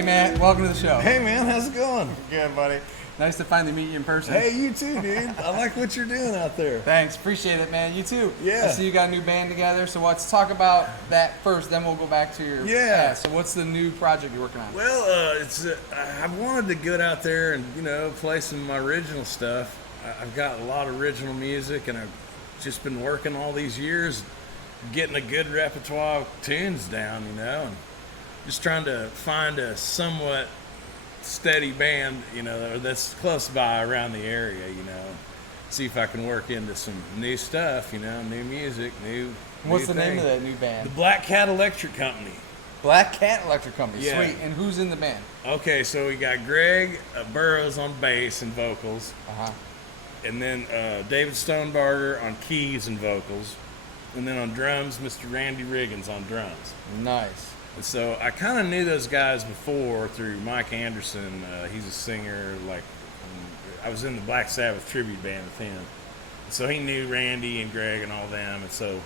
Hey, man. Welcome to the show. Hey, man. How's it going? Good, buddy. Nice to finally meet you in person. Hey, you too, dude. I like what you're doing out there. Thanks. Appreciate it, man. You too. Yeah. I see you got a new band together, so let's talk about that first, then we'll go back to your past. So what's the new project you're working on? Well, I wanted to get out there and, play some of my original stuff. I've got a lot of original music, and I've just been working all these years getting a good repertoire of tunes down, and just trying to find a somewhat steady band, that's close by around the area, see if I can work into some new stuff, new music, What's the name of that new band? The Black Cat Electric Company. Black Cat Electric Company. Yeah. Sweet. And who's in the band? Okay, so we got Greg Burrows on bass and vocals. And then David Stonebarger on keys and vocals. And then on drums, Mr. Randy Riggins on drums. Nice. And so I kind of knew those guys before through Mike Anderson. He's a singer. I was in the Black Sabbath tribute band with him. And so he knew Randy and Greg and all them. And so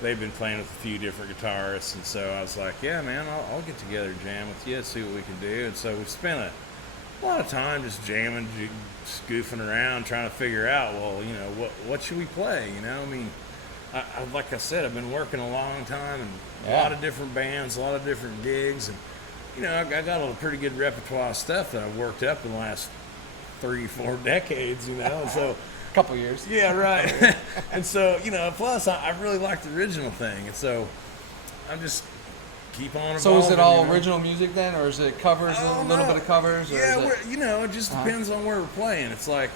they've been playing with a few different guitarists. And so I was like, yeah, man, I'll get together and jam with you and see what we can do. And so we spent a lot of time just jamming, just goofing around, trying to figure out, what should we play? Like I said, I've been working a long time and a lot of different bands, a lot of different gigs, and I got a pretty good repertoire of stuff that I've worked up in the last 3-4 decades, and so a couple years. Yeah, right. And so plus I really like the original thing, and so I'm just keep on evolving. So is it all original music then, or is it covers, a little bit of covers? Or yeah, it just depends on where we're playing. It's like,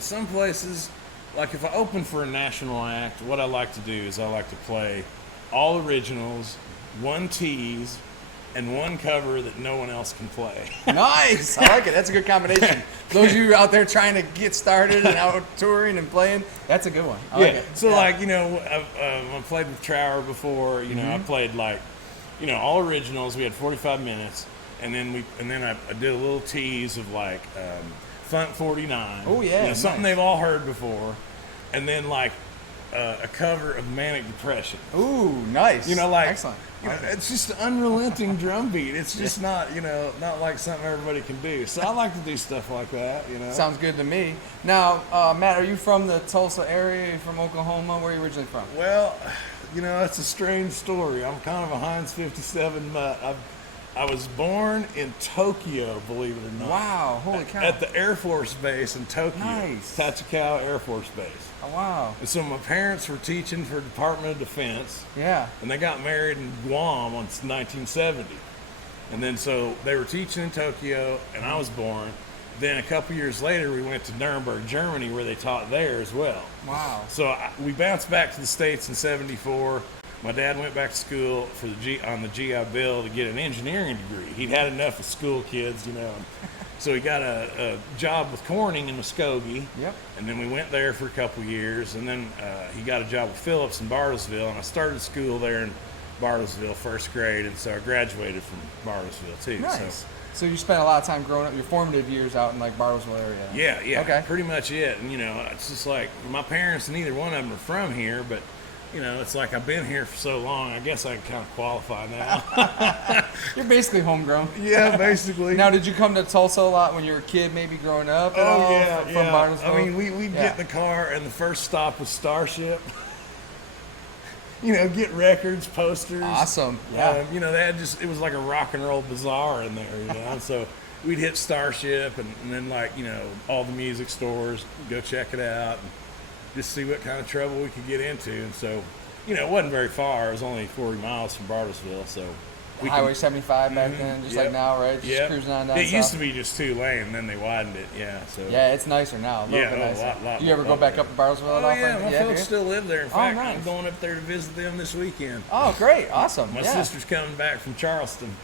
some places. Like if I open for a national act, what I like to do is I like to play all originals, one tease, and one cover that no one else can play. Nice! I like it. That's a good combination. Those of you out there trying to get started and out touring and playing, that's a good one. I like it. So I've played with Trower before. I played all originals. We had 45 minutes, and then I did a little tease of Funk 49. Oh yeah, something they've all heard before, and then a cover of Manic Depression. Ooh, nice. Excellent. It's just an unrelenting drum beat. It's just not like something everybody can do. So I like to do stuff like that. Sounds good to me. Now, Matt, are you from the Tulsa area? Are you from Oklahoma? Where are you originally from? Well, it's a strange story. I'm kind of a Heinz 57 mutt. I was born in Tokyo, believe it or not. Wow, holy cow. At the Air Force Base in Tokyo. Nice. Tachikawa Air Force Base. Oh, wow. And so my parents were teaching for Department of Defense. Yeah. And they got married in Guam in 1970. And then so they were teaching in Tokyo, and I was born. Then a couple years later, we went to Nuremberg, Germany, where they taught there as well. Wow. So we bounced back to the States in 74. My dad went back to school on the GI Bill to get an engineering degree. He'd had enough of school kids, So he got a job with Corning in Muskogee. Yep. And then we went there for a couple years. And then he got a job with Phillips in Bartlesville. And I started school there in Bartlesville, first grade. And so I graduated from Bartlesville, too. Nice. So you spent a lot of time growing up, your formative years out in Bartlesville area. Yeah. Okay. Pretty much it. And, it's just like my parents, neither one of them are from here, but it's like I've been here for so long, I guess I can kind of qualify now. You're basically homegrown. Yeah, basically. Now, did you come to Tulsa a lot when you were a kid, maybe growing up? From Bartlesville? We'd get in the car, and the first stop was Starship. Get records, posters. Awesome. Yeah. They had it was like a rock and roll bazaar in there, So we'd hit Starship, and then all the music stores, go check it out. And just see what kind of trouble we could get into. And so, it wasn't very far. It was only 40 miles from Bartlesville. So Highway 75 back then, just like now, right? Just cruising on down It south. used to be just 2 lane, and then they widened it. Yeah. So yeah, it's nicer now. A little bit nicer. Do you ever go back up to Bartlesville at all? Yeah, my folks still live there. In fact, nice. I'm going up there to visit them this weekend. Oh, great. Awesome. My sister's coming back from Charleston.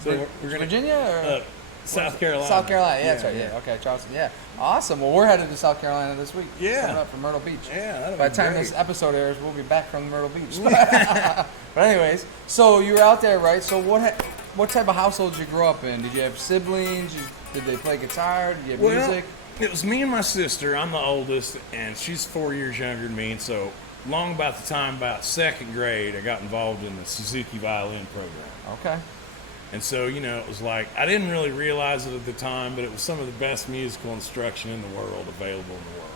So we're going to Virginia or South Carolina. South Carolina, yeah, that's right. Yeah, okay, Charleston. Yeah, awesome. Well, we're headed to South Carolina this week. Yeah, coming up from Myrtle Beach. Yeah, that'll by be the time great. this episode airs, we'll be back from Myrtle Beach. But anyways, so you were out there, right? So what type of household did you grow up in? Did you have siblings? Did they play guitar? Did you have music? It was me and my sister. I'm the oldest, and she's 4 years younger than me. And so long about the time, about second grade, I got involved in the Suzuki violin program. Okay. And so, you know, it was like, I didn't really realize it at the time, but it was some of the best musical instruction in the world, available in the world.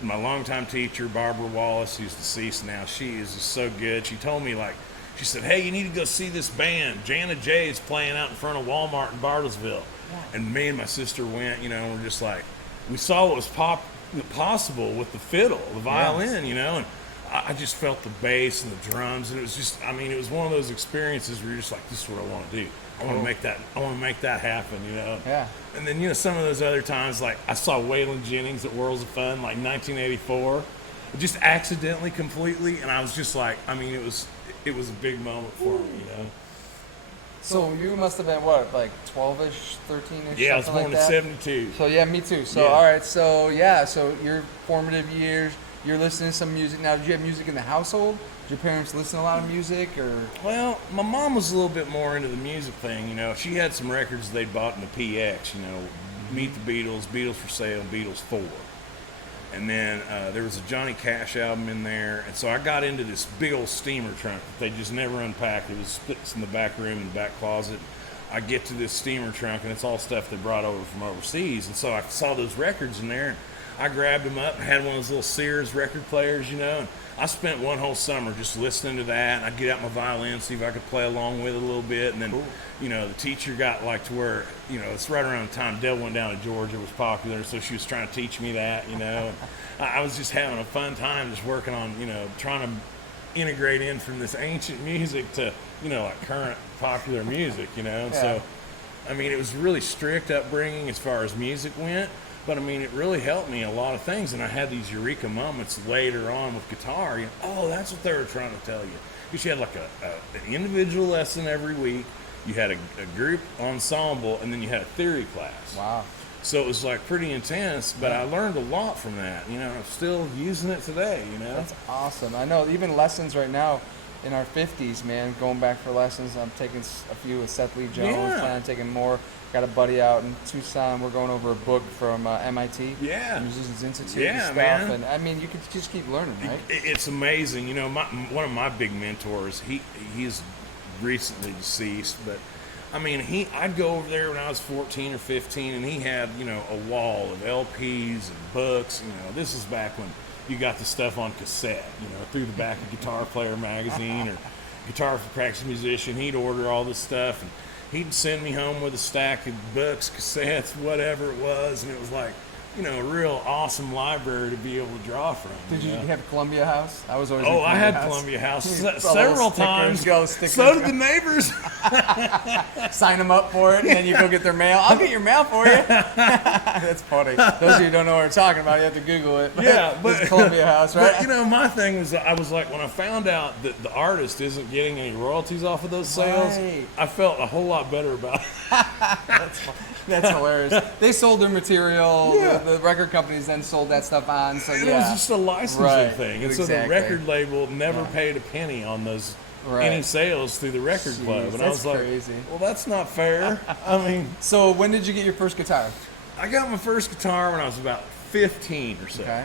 And my longtime teacher, Barbara Wallace, who's deceased now, she is just so good. She told me, like, she said, hey, you need to go see this band. Jana Jay is playing out in front of Walmart in Bartlesville. Yeah. And me and my sister went, you know, and we're just like, we saw what was possible with the fiddle, the violin, you know, and I just felt the bass and the drums, and it was just, I mean, it was one of those experiences where you're just like, this is what I want to do. I want to make that. I want to make that happen, you know. Yeah. And then, you know, some of those other times, like I saw Waylon Jennings at Worlds of Fun, like 1984, just accidentally, completely, and I was just like, I mean, it was a big moment for me, you know. So you must have been what, like 12ish, 13ish? Yeah, I was born in '72. So yeah, me too. So yeah. All right, so yeah, so your formative years, you're listening to some music. Now, did you have music in the household? Did your parents listen to a lot of music, or? Well, my mom was a little bit more into the music thing. You know, she had some records they bought in the PX. You know, Meet the Beatles, Beatles for Sale, Beatles 4. And then there was a Johnny Cash album in there. And so I got into this big old steamer trunk that they just never unpacked. It was in the back room, in the back closet. I get to this steamer trunk, and it's all stuff they brought over from overseas. And so I saw those records in there, and I grabbed them up and had one of those little Sears record players, you know. And I spent one whole summer just listening to that. And I'd get out my violin, see if I could play along with it a little bit. And then, you know, the teacher got like to where, you know, it's right around the time Devil Went Down to Georgia was popular. So she was trying to teach me that, you know. And I was just having a fun time just working on, you know, trying to integrate in from this ancient music to, you know, like current popular music, you know. And so, I mean, it was really strict upbringing as far as music went. But I mean, it really helped me in a lot of things, and I had these eureka moments later on with guitar. You know, oh, that's what they were trying to tell you. Because you had like an individual lesson every week, you had a group ensemble, and then you had a theory class. Wow. So it was like pretty intense, but I learned a lot from that. You know, I'm still using it today. You know, that's awesome. I know even lessons right now. In our 50s, man, going back for lessons. I'm taking a few with Seth Lee Jones, planning on taking more. Got a buddy out in Tucson. We're going over a book from MIT, Musicians Institute and stuff. Man. And I mean, you could just keep learning, right? It's amazing. You know, one of my big mentors, he's recently deceased, but I mean, I'd go over there when I was 14 or 15, and he had, you know, a wall of LPs and books. You know, this is back when you got the stuff on cassette, you know, through the back of Guitar Player magazine or Guitar for Practice Musician. He'd order all this stuff, and he'd send me home with a stack of books, cassettes, whatever it was, and it was like, you know, a real awesome library to be able to draw from. Did you have Columbia House? I was always. Oh, I had Columbia House several times. So did the neighbors. Sign them up for it, and then you go get their mail. I'll get your mail for you. That's funny. Those of you who don't know what we're talking about, you have to Google it. Yeah, but it's Columbia House, right? But you know, my thing was, I was like, when I found out that the artist isn't getting any royalties off of those sales, I felt a whole lot better about it. That's hilarious. They sold their material. Yeah. The record companies then sold that stuff on. So it was just a licensing thing, and so the record label never paid a penny on those any sales through the record club. And I was like, crazy. Well, that's not fair. I mean, so when did you get your first guitar? I got my first guitar when I was about 15 or so. Okay.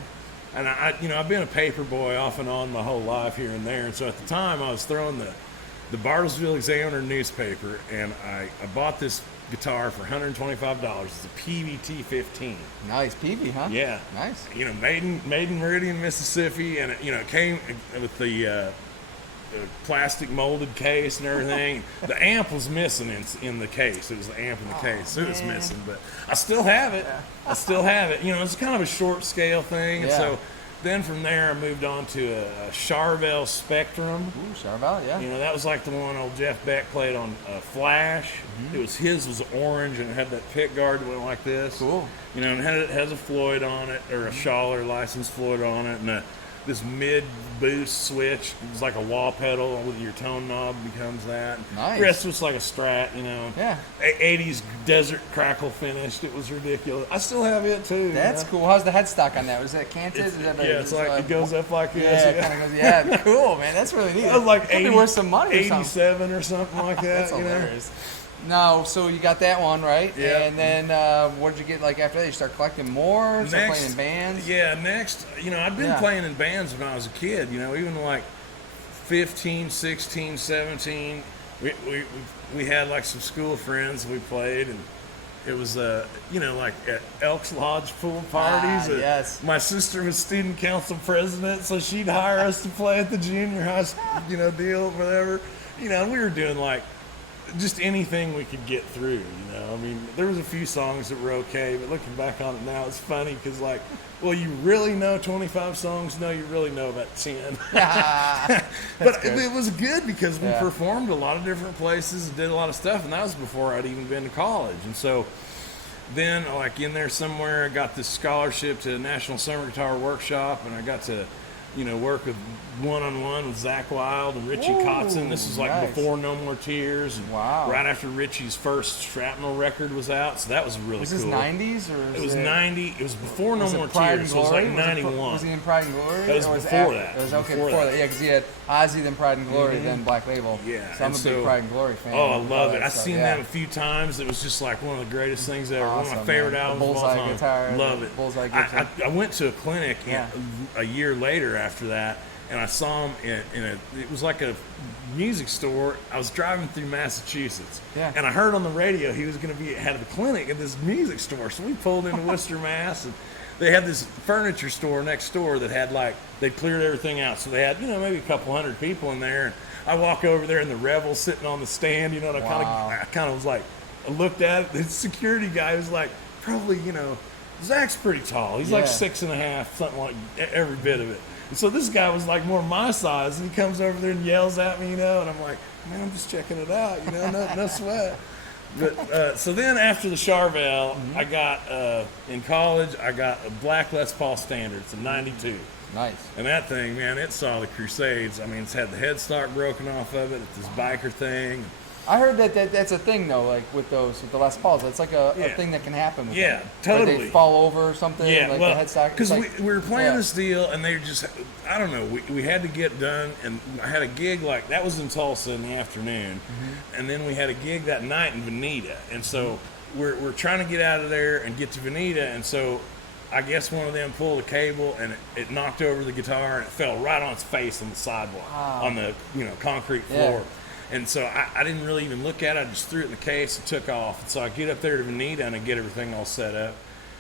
And I've been a paper boy off and on my whole life here and there. And so at the time, I was throwing the Bartlesville Examiner newspaper, and I bought this guitar for $125. It's a PVT 15. Nice PV, huh? Yeah. Nice. You know, made in Meridian, Mississippi, and it came with the plastic molded case and everything. The amp was missing in the case. It was the amp in the case. So it was missing, but I still have it. I still have it. You know, it's kind of a short scale thing, and so. Then from there, I moved on to a Charvel Spectrum. Ooh, Charvel, yeah. You know, that was like the one old Jeff Beck played on Flash. Mm-hmm. His was orange, and it had that pick guard that went like this. Cool. You know, and it has a Floyd on it, or a Schaller licensed Floyd on it, and this mid boost switch. It's like a wah pedal with your tone knob becomes that. Nice. The rest was like a Strat, you know. Yeah. 80s desert crackle finished. It was ridiculous. I still have it too. That's cool. How's the headstock on that? Was that canted? It's like it goes up like this. Yeah, it kind of goes. Yeah, cool, man. That's really neat. That was like 80, worth some money. 87 or something like that. That's hilarious. No, so you got that one, right? Yeah. And then what did you get like after that? You start collecting more? Start playing in bands? Yeah, next, I've been playing in bands when I was a kid, even like 15, 16, 17. we had like some school friends we played, and it was you know, like at Elks Lodge pool parties. Yes. My sister was student council president, so she'd hire us to play at the junior high, you know, deal, whatever. You know, and we were doing like just anything we could get through, you know. I mean, there was a few songs that were okay, but looking back on it now, it's funny because, like, well, you really know 25 songs? No, you really know about 10. But it was good because we performed a lot of different places and did a lot of stuff, and that was before I'd even been to college. And so then, like, in there somewhere, I got this scholarship to National Summer Guitar Workshop, and I got to, you know, work with one-on-one with Zach Wild and Richie Kotzen. This was like before No More Tears. And right after Richie's first Shrapnel record was out, so that was really cool. Was this 90s or? It was 90. It was before No More Tears. So it was like 91. Was he in Pride and Glory? That was before that. It was before that. Yeah, because he had Ozzy, then Pride and Glory, then Black Label. Yeah. So I'm a big Pride and Glory fan. Oh, I love it. I've seen them a few times. It was just like one of the greatest things ever. One of my favorite albums of all time. Guitar, love it. Bullseye guitar. I went to a clinic a year later after that, and I saw him in it was like a music store. I was driving through Massachusetts, and I heard on the radio he was going to be had a clinic at this music store. So we pulled into Worcester, Mass, and they had this furniture store next door that had like they cleared everything out. So they had, you know, maybe a couple hundred people in there. And I walk over there, and the Rebel's sitting on the stand, you know, and I kind of was like, I looked at it. The security guy was like, probably, you know, Zach's pretty tall. He's like 6'5", something like every bit of it. And so this guy was like more my size, and he comes over there and yells at me, you know, and I'm like, man, I'm just checking it out, you know, no sweat. But so then after the Charvel, I got in college, I got a black Les Paul Standard. It's a '92. Nice. And that thing, man, it saw the Crusades. I mean, it's had the headstock broken off of it. It's this biker thing. I heard that's a thing though, like with the Les Pauls. It's like a thing that can happen with them. Totally. Like they fall over or something. Yeah, like well, the headstock. because we were playing this deal, and they just, I don't know, we had to get done, and I had a gig like that was in Tulsa in the afternoon, and then we had a gig that night in Veneta, and so we're trying to get out of there and get to Veneta, and so I guess one of them pulled a cable, and it knocked over the guitar, and it fell right on its face on the sidewalk, on the concrete floor. And so I didn't really even look at it. I just threw it in the case and took off. And so I get up there to Veneta, and I get everything all set up.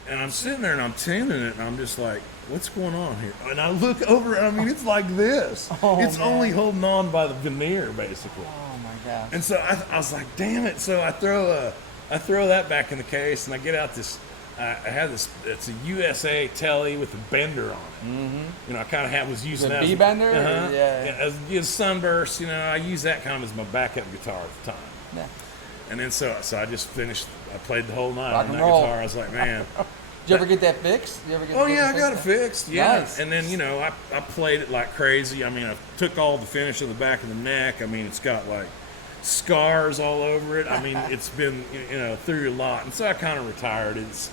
And I'm sitting there, and I'm tuning it, and I'm just like, what's going on here? And I look over, and I mean, it's like this. It's only holding on by the veneer, basically. Oh, my gosh. And so I was like, damn it. So I throw that back in the case, and I get out this. I had this. It's a USA Telly with a bender on it. You know, I kind of was using that. B bender. As sunburst. You know, I use that kind of as my backup guitar at the time. Yeah. And then so I just finished. I played the whole night Rock on and that roll. guitar. I was like, man. Did you ever get that fixed? I got it fixed. Yeah. Nice. And then I played it like crazy. I mean, I took all the finish of the back of the neck. I mean, it's got like scars all over it. I mean, it's been through a lot, and so I kind of retired. It's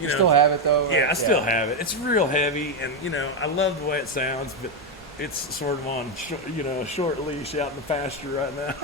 you still have it though, right? Yeah, I still have it. It's real heavy, and I love the way it sounds, but it's sort of on a short leash out in the pasture right now.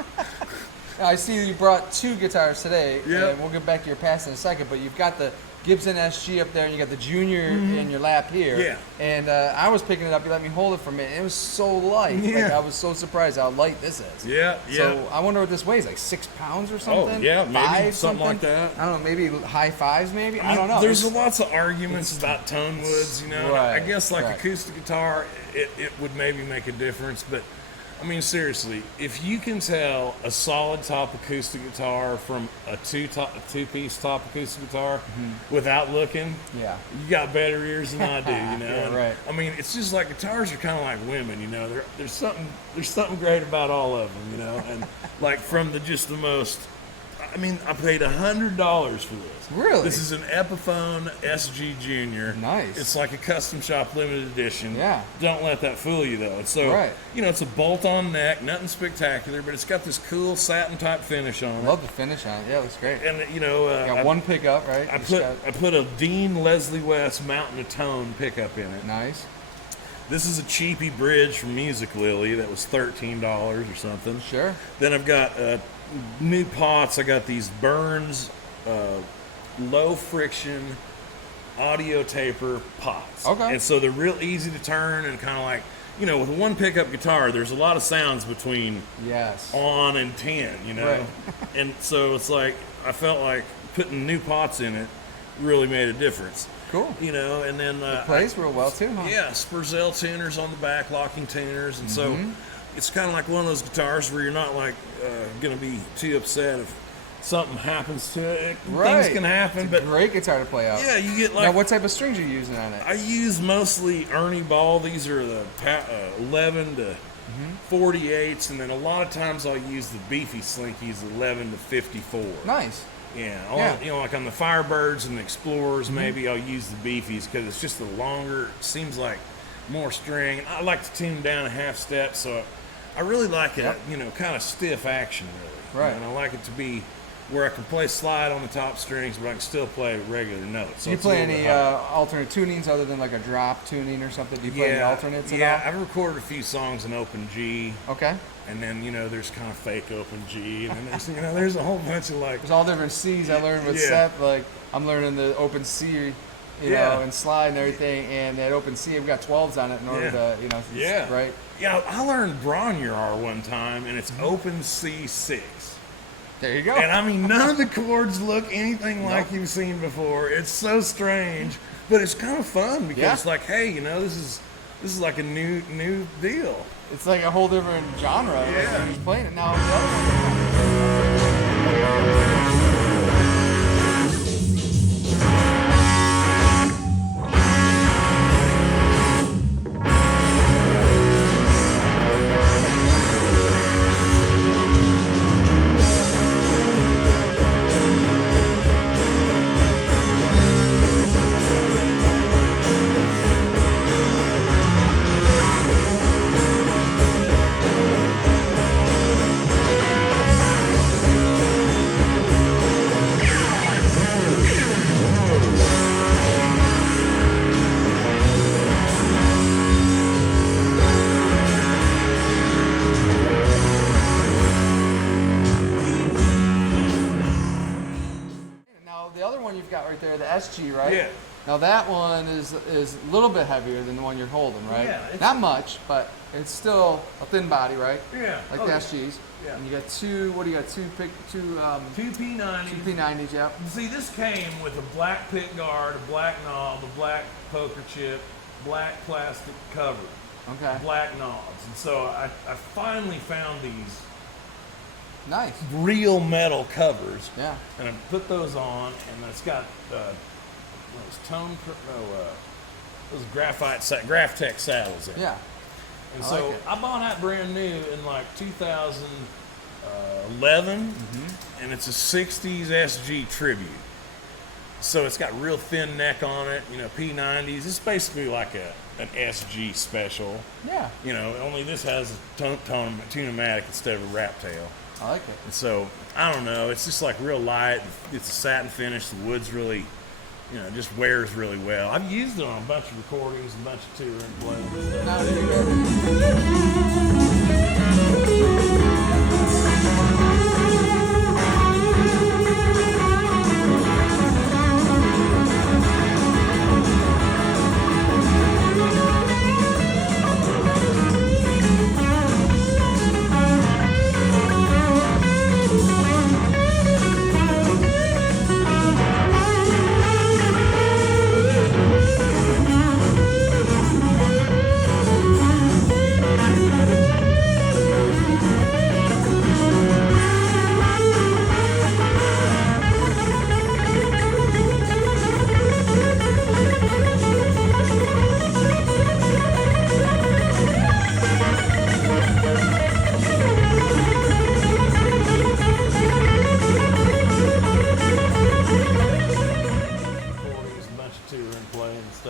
I see you brought two guitars today, and we'll get back to your past in a second, but you've got the Gibson SG up there, and you got the Junior in your lap here. Yeah. And I was picking it up. You let me hold it for a minute. It was so light. Yeah. Like, I was so surprised how light this is. Yeah, yeah. So I wonder what this weighs, like 6 pounds or something? Oh, yeah, maybe Five, something like that. I don't know, maybe high fives, maybe? I don't know. There's lots of arguments about tone woods, Right, I guess like right. acoustic guitar, it would maybe make a difference, but I mean, seriously, if you can tell a solid top acoustic guitar from a two-piece top acoustic guitar without looking, you got better ears than I do, Yeah, right. I mean, it's just like guitars are kind of like women, There's something great about all of them, and like from the most. I mean, I paid $100 for this. Really? This is an Epiphone SG Junior. Nice. It's like a custom shop limited edition. Yeah. Don't let that fool you, though. So, it's a bolt-on neck, nothing spectacular, but it's got this cool satin-type finish on it. Love the finish on it. Yeah, it looks great. And, got one pickup, right? I put a Dean Leslie West Mountain of Tone pickup in it. Nice. This is a cheapy bridge from Music Lily that was $13 or something. Sure. Then I've got new pots. I got these Burns low friction audio taper pots. Okay. And so they're real easy to turn and kind of like, you know, with a one pickup guitar, there's a lot of sounds between on and 10, you know? Right. And so it's like, I felt like putting new pots in it really made a difference. Cool. You know, and then... it plays real well too, huh? Yeah, Spurzell tuners on the back, locking tuners, and so it's kind of like one of those guitars where you're not like going to be too upset if something happens to it. Right. Things can happen, it's a but great guitar to play out. Yeah, you get like... Now, what type of strings are you using on it? I use mostly Ernie Ball. These are the 11 to 48s, and then a lot of times I'll use the beefy Slinkies, 11 to 54. Nice. Yeah, you know, like on the Firebirds and the Explorers, maybe I'll use the beefies because it's just a longer, seems like more string. I like to tune down a half step, so I really like it, you know, kind of stiff action, really. Right. And I like it to be where I can play slide on the top strings, but I can still play regular notes. So do you play any alternate tunings other than like a drop tuning or something? Do you play any alternates at all? Yeah, I've recorded a few songs in open G. Okay. And then, you know, there's kind of fake open G, and then there's, you know, there's a whole bunch of like... There's all different C's I learned with Seth. Like, I'm learning the open C, you know, and slide and everything, and that open C, we've got 12s on it in order to, you know, right? Yeah, I learned Bronnier one time, and it's open C6. There you go. And I mean, none of the chords look anything like you've seen before. It's so strange, but it's kind of fun because it's like, hey, you know, this is like a new deal. It's like a whole different genre. Yeah. Like, he's playing it now. The other one. You've got right there, the SG, right? Yeah. Now that one is a little bit heavier than the one you're holding, right? Yeah. Not much, but it's still a thin body, right? Yeah. Like the SGs. Yeah. And you got two. What do you got? Two P90s. Two P90s. Yep. See, this came with a black pick guard, a black knob, a black poker chip, black plastic cover, black knobs, and so I finally found these. Nice. Real metal covers. Yeah. And I put those on, and it's got those Graphtec saddles in it. Yeah. And so I bought that brand new in like 2011, and it's a 60s SG tribute. So it's got real thin neck on it, you know, P90s. It's basically like an SG special. Yeah. You know, only this has a tune-o-matic instead of a wrap tail. I like it. And so, I don't know, it's just like real light. It's a satin finish. The wood's really, you know, just wears really well. I've used it on a bunch of recordings, a bunch of touring plays.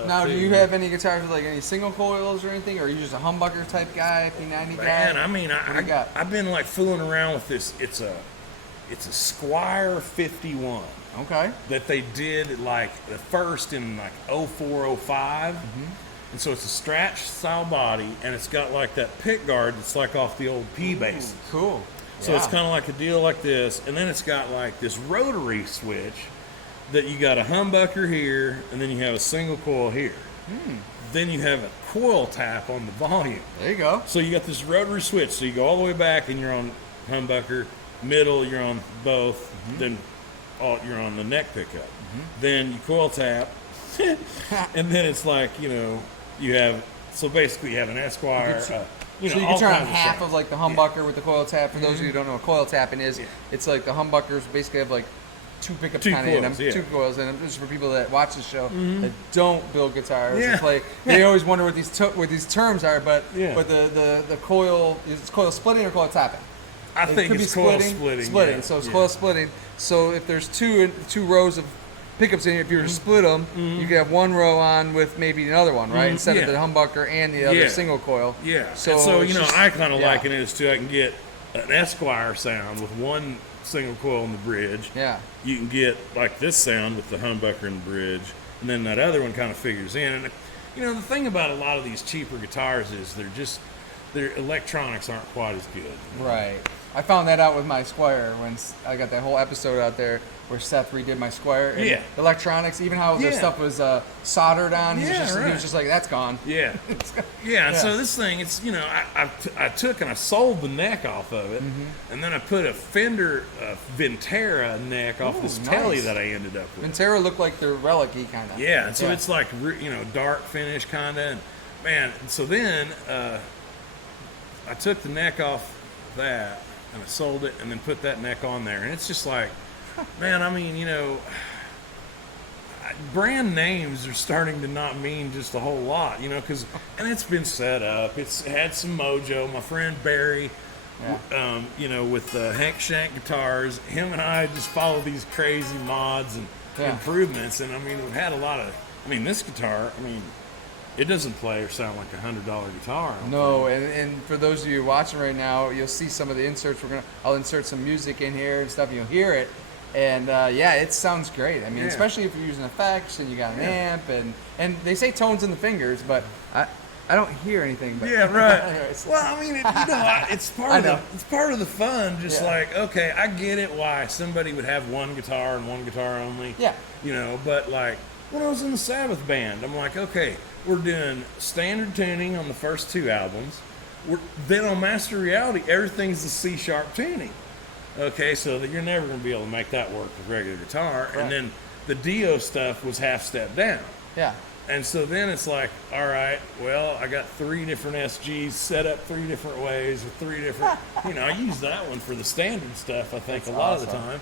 Now, do you have any guitars with like any single coils or anything, or are you just a humbucker type guy, P90 guy? Man, I mean, I've been like fooling around with this. It's a Squire 51. Okay. That they did like the first in like 04, 05. And so it's a Stratch style body, and it's got like that pick guard that's like off the old P bass. Cool. So it's kind of like a deal like this, and then it's got like this rotary switch that you got a humbucker here, and then you have a single coil here. then you have a coil tap on the volume. There you go. So you got this rotary switch. So you go all the way back and you're on humbucker. Middle, you're on both. Then you're on the neck pickup. Then you coil tap. And then it's like, you have, so basically you have an Esquire. So you can turn on half of like the humbucker with the coil tap. For those of you who don't know what coil tapping is, it's like the humbuckers basically have like two pickups kind of in them, two coils in them. This is for people that watch the show that don't build guitars and play. They always wonder what these terms are, but the coil is coil splitting or coil tapping. I think it's coil splitting. Splitting. So it's coil splitting. So if there's two rows of pickups in here, if you were to split them, you could have one row on with maybe another one, right? Instead of the humbucker and the other single coil. Yeah. So I kind of liken it as to I can get an Esquire sound with one single coil in the bridge. Yeah. You can get like this sound with the humbucker in the bridge, and then that other one kind of figures in. And the thing about a lot of these cheaper guitars is their electronics aren't quite as good. Right. I found that out with my Squire when I got that whole episode out there where Seth redid my Squire. And electronics, even how the stuff was soldered on. He was just like, that's gone. Yeah. So this thing, it's, I took and I sold the neck off of it, and then I put a Fender Ventera neck off this telly that I ended up with. Ventera looked like the relic-y kind of. Yeah, and so it's like, dark finish kind of. And man, so then I took the neck off that, and I sold it, and then put that neck on there. And it's just like, man, I mean, brand names are starting to not mean just a whole lot, and it's been set up. It's had some mojo. My friend Barry, with Hank Shank Guitars, him and I just follow these crazy mods and improvements. And, I mean, we've had a lot of, this guitar, it doesn't play or sound like $100 guitar. No, and for those of you watching right now, you'll see some of the inserts. I'll insert some music in here and stuff. You'll hear it, and it sounds great. Especially if you're using effects and you got an amp, and they say tones in the fingers, but I don't hear anything. But Well, it's part of the fun. Just like, okay, I get it why somebody would have one guitar and one guitar only. Yeah. But like when I was in the Sabbath band, I'm like, okay, we're doing standard tuning on the first two albums. Then on Master Reality, everything's the C-sharp tuning. Okay, so that you're never going to be able to make that work with regular guitar. Right. And then the Dio stuff was half step down. Yeah. And so then it's like, all right, well, I got 3 different SGs set up 3 different ways with 3 different, I use that one for the standard stuff, I think, a lot of the time.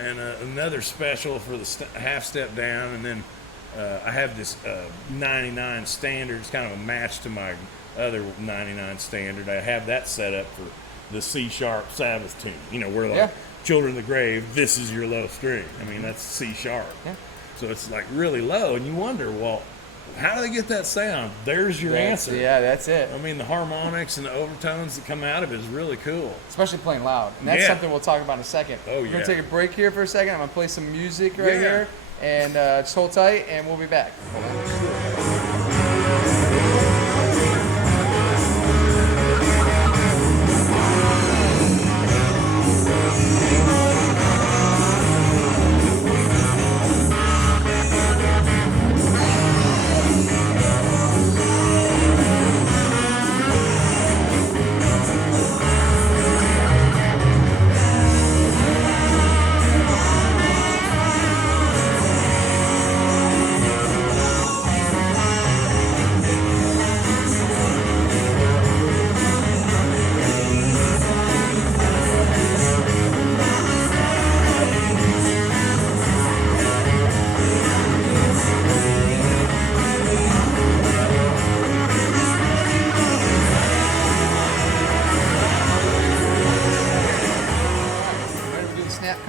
And another special for the half step down, and then I have this 99 standard. It's kind of a match to my other 99 standard. I have that set up for the C-sharp Sabbath tune. Where like Children of the Grave, this is your low string. That's C-sharp. Yeah. So it's like really low, and you wonder, well, how do they get that sound? There's your answer. Yeah, that's it. The harmonics and the overtones that come out of it is really cool. Especially playing loud. And that's something we'll talk about in a second. Oh, We're going to take a break here for a second. I'm going to play some music here. And just hold tight, and we'll be back.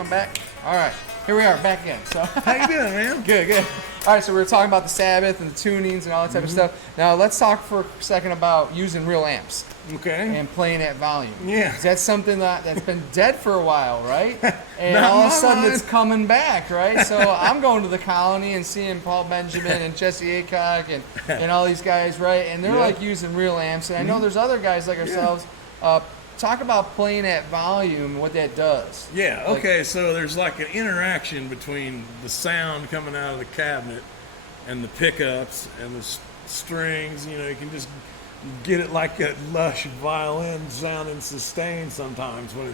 Back. All right, here we are back again. So how you doing, man? Good. All right, so we were talking about the Sabbath and the tunings and all that type of stuff. Now let's talk for a second about using real amps. Okay. And playing at volume. Yeah. That's something that's been dead for a while, right? And all of a sudden it's coming back, right? So I'm going to the Colony and seeing Paul Benjamin and Jesse Aycock and all these guys, right? And they're like using real amps. And I know there's other guys like ourselves. Talk about playing at volume and what that does. Yeah, okay, so there's like an interaction between the sound coming out of the cabinet and the pickups and the strings. You know, you can just get it like a lush violin sounding sustained sometimes when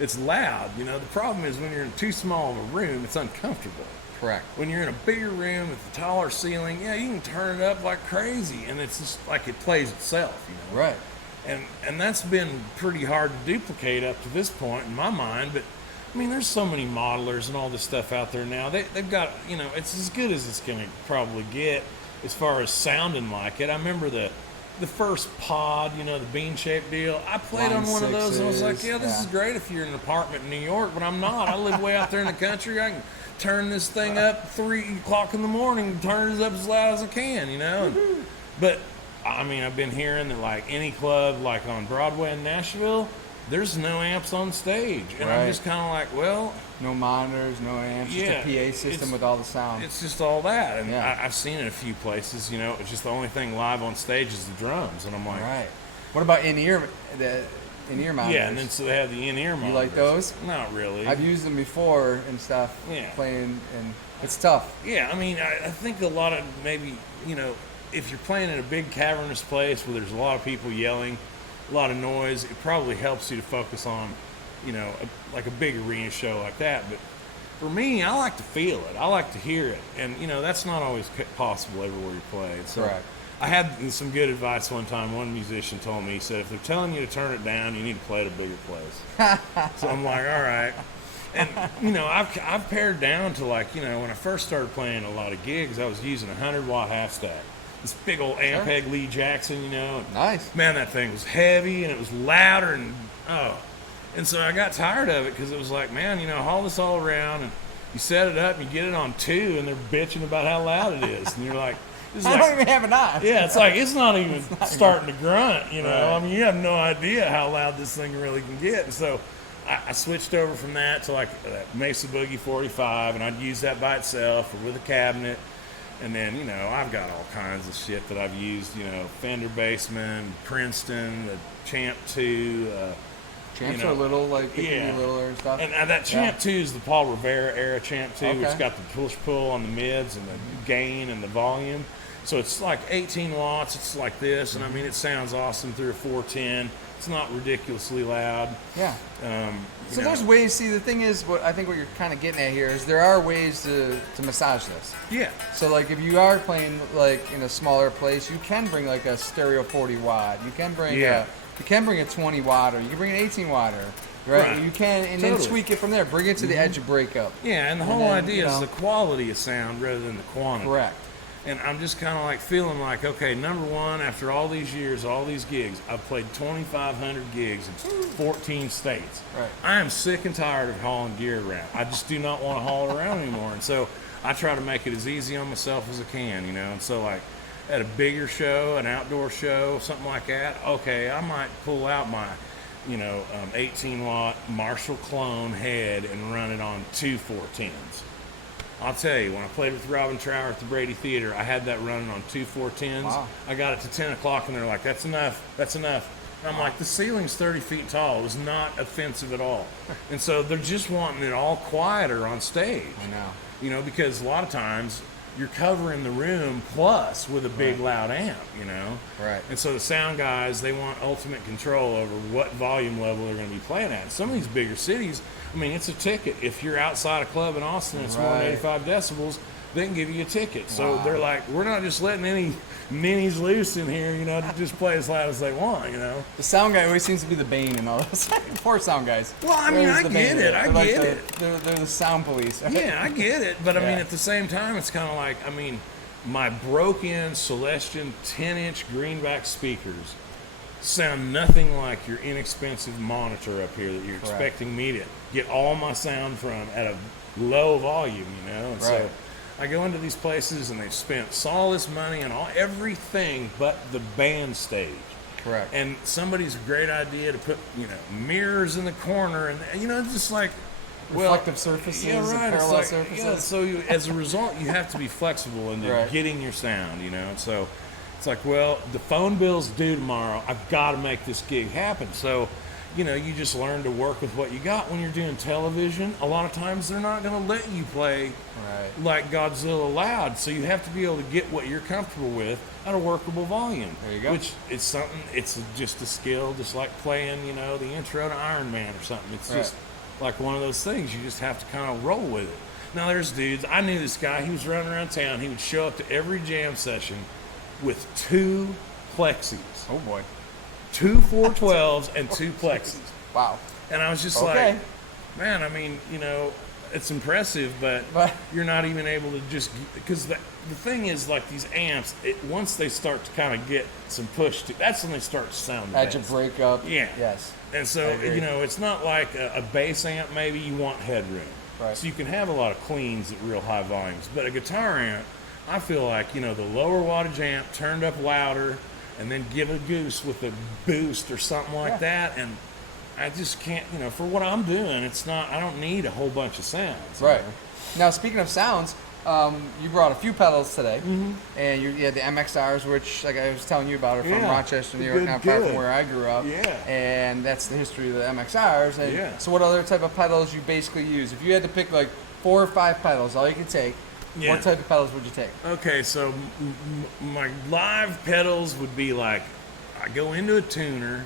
it's loud. You know, the problem is when you're in too small of a room, it's uncomfortable. Correct. When you're in a bigger room with a taller ceiling, yeah, you can turn it up like crazy, and it's just like it plays itself, you know. Right. And that's been pretty hard to duplicate up to this point in my mind. But I mean, there's so many modelers and all this stuff out there now. They've got, you know, it's as good as it's going to probably get as far as sounding like it. I remember the first pod, you know, the bean-shaped deal. I played Line on one of those, and I was like, sixes, yeah, this is great if you're in an apartment in New York, but I'm not. I live way out there in the country. I can turn this thing up 3 o'clock in the morning, turn it up as loud as I can, you know. But I mean, I've been hearing that like any club, like on Broadway in Nashville, there's no amps on stage, and I'm just kind of like, well, no monitors, no amps, just a PA system with all the sound. It's just all that, and I've seen it a few places. You know, it's just the only thing live on stage is the drums, and I'm like, right. What about in-ear monitors? Yeah, and then so they have the in-ear monitors. You like those? Not really. I've used them before and stuff. Yeah. Playing, and it's tough. Yeah, I mean, I think a lot of maybe, you know, if you're playing in a big cavernous place where there's a lot of people yelling, a lot of noise, it probably helps you to focus on, you know, like a big arena show like that. But for me, I like to feel it. I like to hear it. And, you know, that's not always possible everywhere you play. So Correct. I had some good advice one time. One musician told me, he said, if they're telling you to turn it down, you need to play at a bigger place. So I'm like, all right. And, you know, I've pared down to like, you know, when I first started playing a lot of gigs, I was using a 100-watt half stack. This big old Ampeg Lee Jackson, you know. Nice. Man, that thing was heavy and it was louder and and so I got tired of it because it was like, man, you know, haul this all around and you set it up and you get it on 2 and they're bitching about how loud it is, and you're like, I don't even have it on. Yeah, it's like it's not even starting to grunt, you know. Right. I mean, you have no idea how loud this thing really can get. And so I switched over from that to like that Mesa Boogie 45, and I'd use that by itself or with a cabinet. And then, you know, I've got all kinds of shit that I've used, you know, Fender Bassman, Princeton, the Champ 2. Champs you know, are little, like, littler and stuff. And that Champ 2 is the Paul Revere era Champ 2, Okay. which got the push-pull on the mids and the gain and the volume. So it's like 18 watts. It's like this. And, I mean, it sounds awesome through a 410. It's not ridiculously loud. Yeah. So know. there's ways. See, the thing is, what you're kind of getting at here is there are ways to massage this. Yeah. So like if you are playing like in a smaller place, you can bring like a stereo 40 watt. You can bring a 20 watt, or you can bring an 18 watt, right? You can, and then tweak it from there. Bring it to the edge of breakup. Yeah, and the whole idea is the quality of sound rather than the quantity. Correct. And I'm just kind of like feeling like, okay, number one, after all these years, all these gigs, I've played 2,500 gigs in 14 states. Right. I am sick and tired of hauling gear around. I just do not want to haul it around anymore. And so I try to make it as easy on myself as I can, you know. And so like at a bigger show, an outdoor show, something like that, okay, I might pull out my, 18 watt Marshall clone head and run it on 2 410s. I'll tell you, when I played with Robin Trower at the Brady Theater, I had that running on 2 410s. Wow. I got it to 10 o'clock, and they're like, that's enough. And I'm like, the ceiling's 30 feet tall. It was not offensive at all. And so they're just wanting it all quieter on stage. I know. You know, because a lot of times you're covering the room plus with a big loud amp, you know? Right. And so the sound guys, they want ultimate control over what volume level they're going to be playing at. Some of these bigger cities, I mean, it's a ticket. If you're outside a club in Austin, it's more than 85 decibels, they can give you a ticket. So they're like, we're not just letting any minis loose in here, you know, to just play as loud as they want, you know. The sound guy always seems to be the bane in all those. Poor sound guys. Well, I mean, I get it. I get it. They're the sound police. Right? Yeah, I get it. But I mean, at the same time, it's kind of like, I mean, my broke-in Celestion 10-inch greenback speakers sound nothing like your inexpensive monitor up here that you're expecting me to get all my sound from at a low volume, you know. And so I go into these places and they've spent all this money on everything but the band stage. Correct. And somebody's great idea to put, mirrors in the corner and, just like, reflective surfaces, and parallel surfaces. Yeah, so as a result, you have to be flexible into getting your sound, And so it's like, well, the phone bill's due tomorrow. I've got to make this gig happen. So, you know, you just learn to work with what you got. When you're doing television, a lot of times they're not going to let you play like Godzilla loud, so you have to be able to get what you're comfortable with at a workable volume. There you go. Which is something, it's just a skill, just like playing, you know, the intro to Iron Man or something. It's just like one of those things. You just have to kind of roll with it. Now, there's dudes, I knew this guy, he was running around town, he would show up to every jam session with 2 plexis. Oh boy. 2 412s and 2 plexis. Wow. And I was just like, man, I mean, you know, it's impressive, but you're not even able to just, because the thing is, like, these amps, once they start to kind of get some push to, that's when they start to sound the best. At your breakup. Yeah. Yes. And so, you know, it's not like a bass amp, maybe you want headroom. Right. So you can have a lot of cleans at real high volumes. But a guitar amp, I feel like, you know, the lower wattage amp turned up louder, and then give a goose with a boost or something like that. And I just can't, you know, for what I'm doing, it's not, I don't need a whole bunch of sounds. Right. Now, speaking of sounds, you brought a few pedals today, and you had the MXRs, which, like I was telling you about, are from Rochester, New York, not far from where I grew up. Yeah. And that's the history of the MXRs. And so what other type of pedals you basically use? If you had to pick like 4 or 5 pedals, all you could take, what type of pedals would you take? Okay, so my live pedals would be like, I go into a tuner.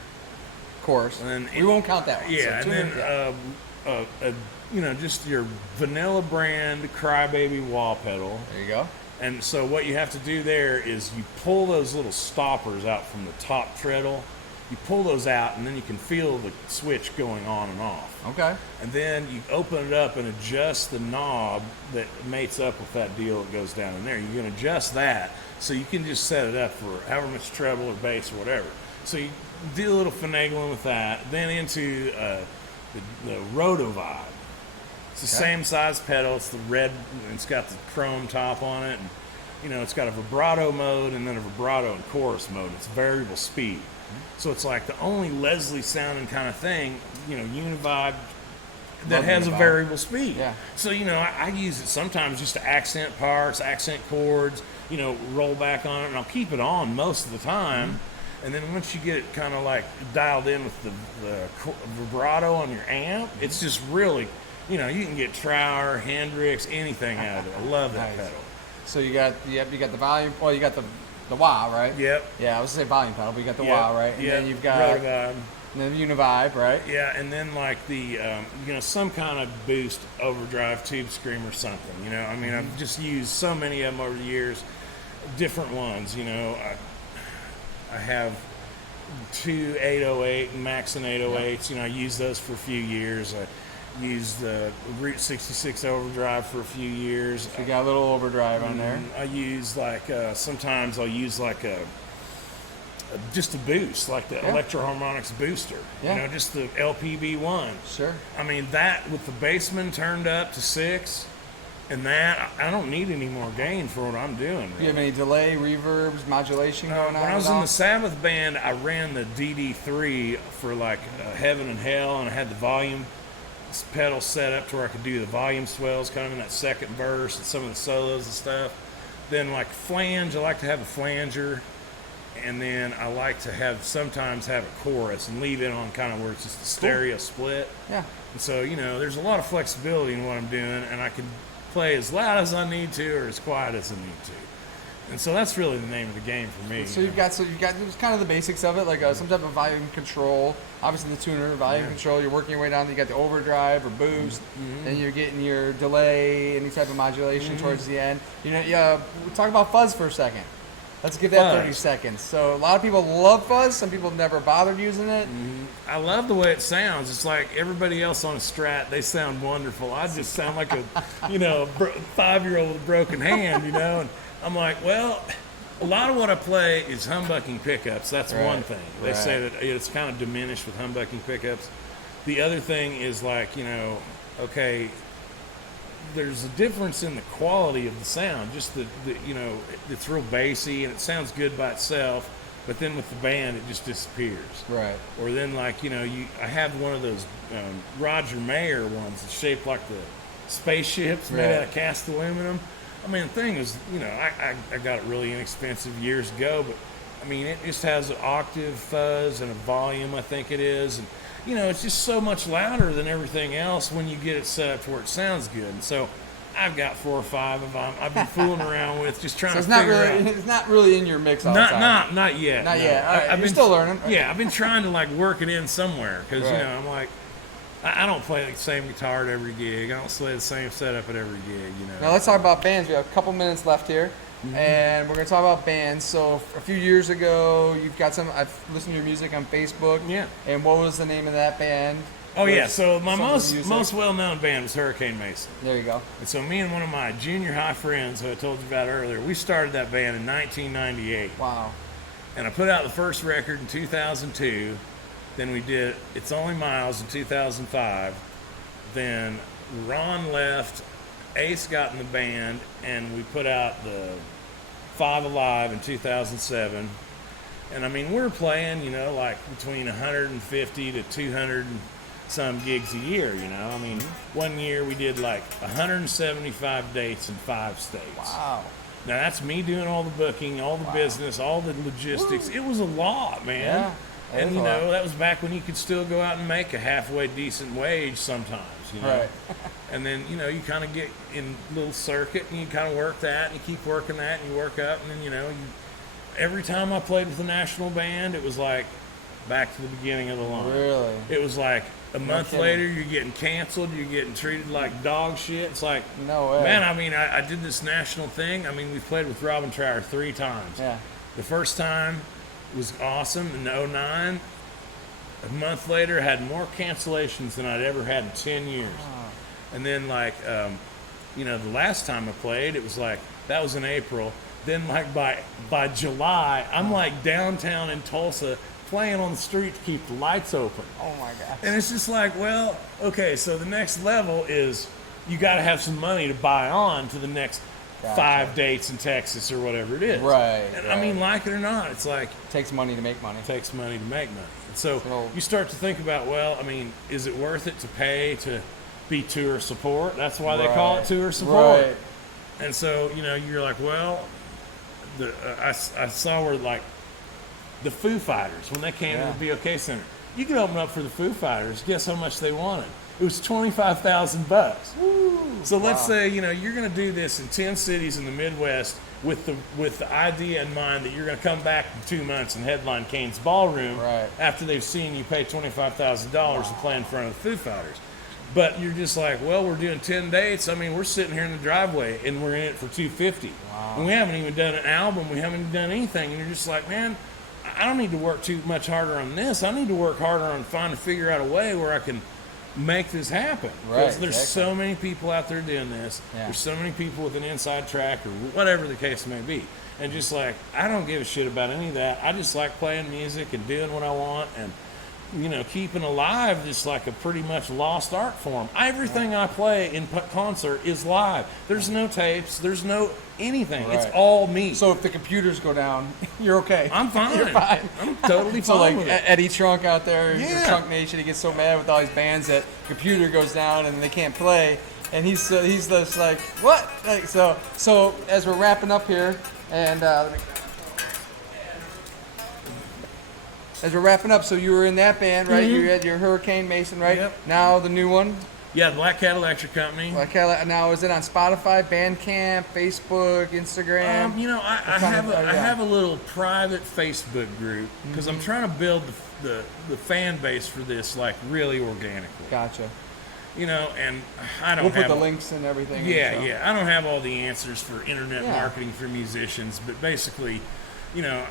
Of course. And we won't count that one. Yeah, so and then, you know, just your vanilla brand Crybaby wah pedal. There you go. And so what you have to do there is you pull those little stoppers out from the top treadle. You pull those out, and then you can feel the switch going on and off. Okay. And then you open it up and adjust the knob that mates up with that deal that goes down in there. You can adjust that, so you can just set it up for however much treble or bass or whatever. So you do a little finagling with that. Then into the Roto Vibe. It's the same size pedal. It's the red, and it's got the chrome top on it. And, you know, it's got a vibrato mode and then a vibrato and chorus mode. It's variable speed. So it's like the only Leslie sounding kind of thing, you know, Univibe that has a variable speed. Yeah. So, you know, I use it sometimes just to accent parts, accent chords, you know, roll back on it, and I'll keep it on most of the time. And then once you get it kind of like dialed in with the vibrato on your amp, it's just really, you know, you can get Trower, Hendrix, anything out of it. I love that pedal. So you got the volume, well, you got the wah, right? Yep. Yeah, I was going to say volume pedal, but you got the wah, right? And then you've got the Univibe, right? Yeah, and then like the, you know, some kind of boost overdrive tube scream or something, you know. I mean, I've just used so many of them over the years, different ones, you know. I have 2 808 and Maxon 808s, you know, I used those for a few years. I used the Route 66 overdrive for a few years. So you got a little overdrive on there. I use like, sometimes I'll use like just a boost, like the Electro-Harmonix booster. You know, just the LPB1. Sure. I mean, that with the Bassman turned up to 6, and that, I don't need any more gain for what I'm doing. Really. Do you have any delay, reverbs, modulation going on? When I was in the Sabbath band, I ran the DD3 for like Heaven and Hell, and I had the volume pedal set up to where I could do the volume swells kind of in that second verse and some of the solos and stuff. Then like flange, I like to have a flanger, and then I like to sometimes have a chorus and leave it on kind of where it's just a stereo split. Yeah. And so, you know, there's a lot of flexibility in what I'm doing, and I can play as loud as I need to or as quiet as I need to. And so that's really the name of the game for me. So you've got there's kind of the basics of it, like some type of volume control. Obviously the tuner, volume control. You're working your way down. You got the overdrive or boost, and you're getting your delay, any type of modulation towards the end. You know, we'll talk about fuzz for a second. Let's give that 30 seconds. So a lot of people love fuzz. Some people have never bothered using it. I love the way it sounds. It's like everybody else on a Strat, they sound wonderful. I just sound like a, you know, 5-year-old with a broken hand, you know. And I'm like, well, a lot of what I play is humbucking pickups. That's one thing. They say that it's kind of diminished with humbucking pickups. The other thing is like, you know, okay, there's a difference in the quality of the sound. Just the you know, it's real bassy and it sounds good by itself, but then with the band it just disappears. Right. Or then like, you know, I have one of those Roger Mayer ones that's shaped like the spaceships made out of cast aluminum. I mean, the thing is, you know, I got it really inexpensive years ago, but I mean, it just has an octave fuzz and a volume, I think it is, and you know, it's just so much louder than everything else when you get it set up to where it sounds good. And so I've got 4 or 5 of them I've been fooling around with, just trying to figure out. It's not really in your mix all the time. Not yet. Not no. yet. All right. I've You're been still learning. Yeah, I've been trying to like work it in somewhere because Right. you know I'm like, I don't play the same guitar at every gig. I don't play the same setup at every gig. You know. Now let's talk about bands. We have a couple minutes left here, and we're gonna talk about bands. So a few years ago, you've got some. I've listened to your music on Facebook. Yeah. And what was the name of that band? Oh yeah, so my Some of the music. most well-known band was Hurricane Mason. There you go. And so me and one of my junior high friends who I told you about earlier, we started that band in 1998. Wow. And I put out the first record in 2002. Then we did It's Only Miles in 2005. Then Ron left, Ace got in the band, and we put out the Five Alive in 2007. And I mean, we're playing, you know, like between 150 to 200 and some gigs a year, you know. I mean, one year we did like 175 dates in 5 states. Wow. Now that's me doing all the booking, all the business, all the logistics. It was a lot, man. Yeah. That And is you a lot. know, that was back when you could still go out and make a halfway decent wage sometimes, you know. Right. And then, you know, you kind of get in a little circuit and you kind of work that and you keep working that and you work up and then, you know, every time I played with the national band, it was like back to the beginning of the line. Really? It was like a month kidding. later, you're getting canceled, you're getting treated like dog shit. It's like, No way. man, I mean, I did this national thing. I mean, we played with Robin Trower 3 times. Yeah. The first time was awesome in '09. A month later, I had more cancellations than I'd ever had in 10 years. Wow. And then, like, you know, the last time I played, it was like, that was in April. Then, like, by July, I'm like downtown in Tulsa playing on the street to keep the lights open. Oh my gosh. And it's just like, well, okay, so the next level is you got to have some money to buy on to the next Gotcha. 5 dates in Texas or whatever it is. Right, And right. I mean, like it or not, it's like Takes money to make money. it takes money to make money. And so So- you start to think about, well, I mean, is it worth it to pay to be tour support? That's why they call it Right. tour support. Right. And so, you know, you're like, well, I saw where, like, the Foo Fighters, when they came Yeah. to the BOK Center, you could open up for the Foo Fighters. Guess how much they wanted? It was $25,000. So let's Wow. say, you know, you're going to do this in 10 cities in the Midwest with the idea in mind that you're going to come back in 2 months and headline Kane's Ballroom Right. after they've seen you pay $25,000 and play in front of the Foo Fighters. But you're just like, well, we're doing 10 dates. I mean, we're sitting here in the driveway and we're in it for $250. Wow. And we haven't even done an album. We haven't even done anything. And you're just like, man, I don't need to work too much harder on this. I need to work harder on trying to figure out a way where I can make this happen. Right, Because there's exactly. so many people out there doing this. Yeah. There's so many people with an inside track or whatever the case may be. And just like, I don't give a shit about any of that. I just like playing music and doing what I want and, you know, keeping alive this like a pretty much lost art form. Everything I play in concert is live. There's no tapes. There's no anything. It's Right. all me. So if the computers go down, you're okay. I'm fine. You're fine. I'm totally So fine like with it. Eddie Trunk out there, Yeah. Trunk Nation, he gets so mad with all these bands that computer goes down and they can't play, and he's just like, what? Like so as we're wrapping up here, and as we're wrapping up, so you were in that band, right? You had your Hurricane Mason, right? Yep. Now the new one. Yeah, Black Cat Electric Company. Okay, now is it on Spotify, Bandcamp, Facebook, Instagram? You know, I kind have of- I yeah. have a little private Facebook group because I'm trying to build the fan base for this like really organically. Gotcha. You know, and I don't We'll put have the links and everything. Yeah, in, so. yeah. I don't have all the answers for internet Yeah. marketing for musicians, but basically, you know,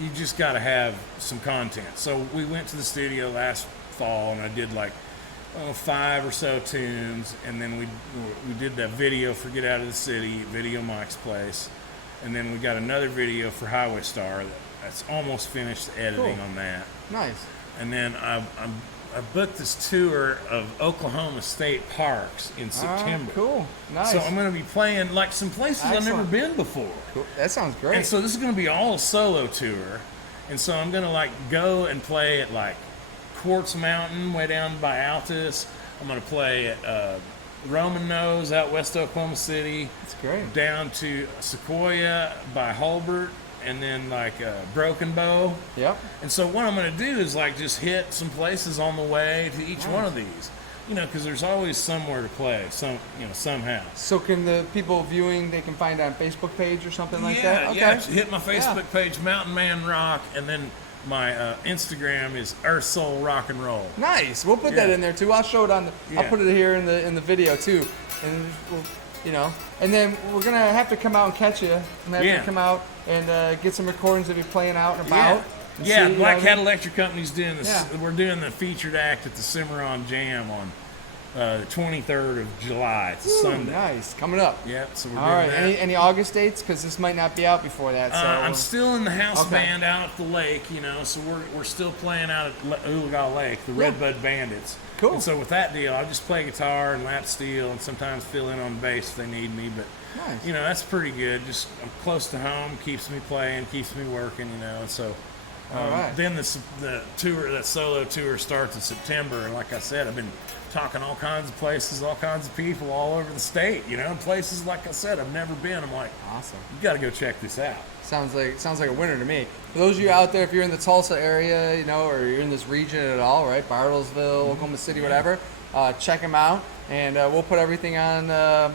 you just got to have some content. So we went to the studio last fall, and I did like 5 or so tunes, and then we did that video for Get Out of the City, Video Mike's Place, and then we got another video for Highway Star that's almost finished editing Cool. on that. Nice. And then I booked this tour of Oklahoma State parks in September. Cool. Nice. So I'm going to be playing like some places I've never Excellent. been before. Cool. That sounds great. And so this is going to be all a solo tour. And so I'm going to like go and play at like Quartz Mountain way down by Altus. I'm going to play at Roman Nose out west Oklahoma City. That's great. Down to Sequoia by Hulbert and then like Broken Bow. Yep. And so what I'm going to do is like just hit some places on the way to each one of these. You know, because there's always somewhere to play, somehow. So can the people viewing, they can find it on Facebook page or something like that? Okay. Yeah, hit my Facebook page, Mountain Man Rock, and then my Instagram is Earth Soul Rock and Roll. Nice. We'll put that in there too. I'll show it on the. I'll put it here in the video too, and we'll, and then we're gonna have to come out and catch you. And have to come out and get some recordings of you playing out and about. Yeah, Black Cat Electric Company's doing this. Yeah. We're doing the featured act at the Cimarron Jam on the 23rd of July. It's a Sunday. Nice, coming up. Yep. So we're all right. Any August dates? Because this might not be out before that. So I'm still in the house band out at the lake. So we're still playing out at Oolaga Lake, the Redbud Bandits. Cool. And so with that deal, I just play guitar and lap steel, and sometimes fill in on bass if they need me. But that's pretty good. Just I'm close to home, keeps me playing, keeps me working. So. Then the tour, that solo tour, starts in September, and like I said, I've been talking all kinds of places, all kinds of people all over the state. Places like I said I've never been. I'm like, awesome. You got to go check this out. Sounds like a winner to me. For those of you out there, if you're in the Tulsa area, or you're in this region at all, right, Bartlesville, Oklahoma City, whatever, check them out, and we'll put everything on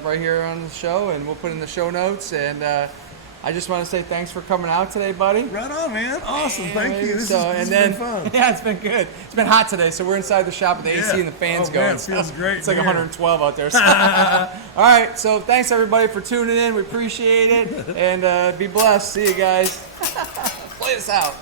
right here on the show, and we'll put in the show notes. And I just want to say thanks for coming out today, buddy. Right on, man. Awesome. Thank you. This has been fun. Yeah, it's been good. It's been hot today, so we're inside the shop with the AC and the fans going. Man, it feels great. It's like 112 out there. So. All right, so thanks everybody for tuning in. We appreciate it, and be blessed. See you guys. Play this out.